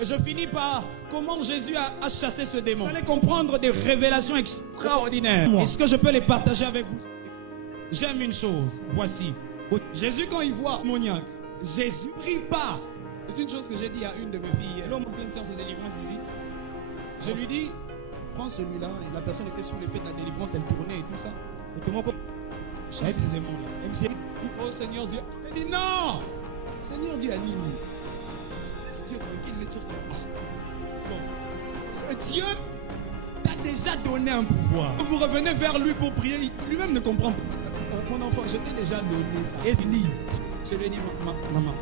Et je finis par comment Jésus a chassé ce démon. Vous allez comprendre des révélations extraordinaires. Est-ce que je peux les partager avec vous? J'aime une chose. Voici. Jésus, quand il voit démoniaque, Jésus prie pas. C'est une chose que j'ai dit à une de mes filles hier. L'homme en pleine séance de délivrance ici. Je lui dis, prends celui-là. Et la personne était sous l'effet de la délivrance, elle tournait et tout ça. Chasse ce démon-là. Oh Seigneur Dieu. Elle dit non. Seigneur Dieu a mis. Laisse Dieu tranquille, laisse sur son bon. Dieu t'a déjà donné un pouvoir. Vous revenez vers lui pour prier. Lui-même ne comprend pas. Mon enfant, je t'ai déjà donné ça. Église. Je lui ai dit, maman.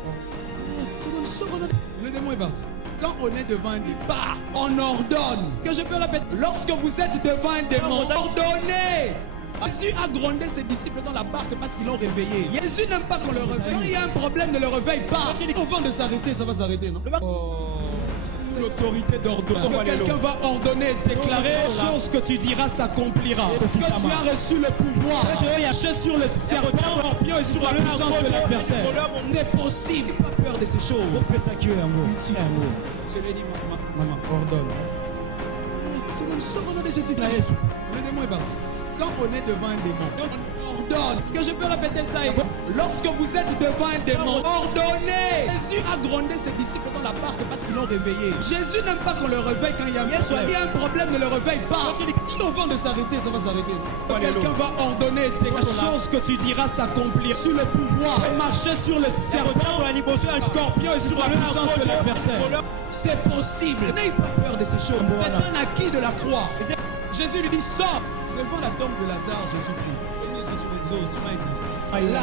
Le démon est parti. Quand on est devant un débat, on ordonne. Que je peux répéter. Lorsque vous êtes devant un démon, ordonnez. Jésus a grondé ses disciples dans la barque parce qu'ils l'ont réveillé. Jésus n'aime pas qu'on le réveille. Quand il y a un problème, ne le réveille pas. Au vent de s'arrêter, ça va s'arrêter, non? C'est l'autorité d'ordonner. Quand quelqu'un va ordonner et déclarer, chose que tu diras s'accomplira. Est-ce que tu as reçu le pouvoir marcher sur le serpent, scorpion et sur la puissance de l'adversaire? C'est possible. Pas peur de ces choses. Je lui ai dit, maman, ordonne. Le démon est parti. Quand on est devant un démon, on ordonne. Est-ce que je peux répéter ça? Lorsque vous êtes devant un démon, ordonnez. Jésus a grondé ses disciples dans la barque parce qu'ils l'ont réveillé. Jésus n'aime pas qu'on le réveille quand il y a un problème. Il y a un problème, ne le réveille pas. Dis au vent de s'arrêter, ça va s'arrêter. Quelqu'un va ordonner la chose que tu diras s'accomplir. Sur le pouvoir, marcher sur le serpent, un scorpion et sur la puissance de l'adversaire. C'est possible. N'ayez pas peur de ces choses. C'est un acquis de la croix. Jésus lui dit, sors. Devant la tombe de Lazare, Jésus prie. Tu m'exauces, tu m'as exaucé. Là,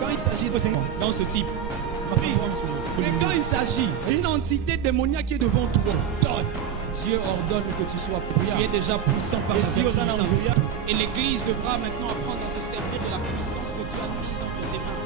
quand il s'agit dans ce type, mais quand il s'agit d'une entité démoniaque qui est devant toi, Dieu ordonne que tu sois puissant. Tu es déjà puissant par la puissance. Et l'Église devra maintenant apprendre à se servir de la puissance que tu as mise entre ses mains.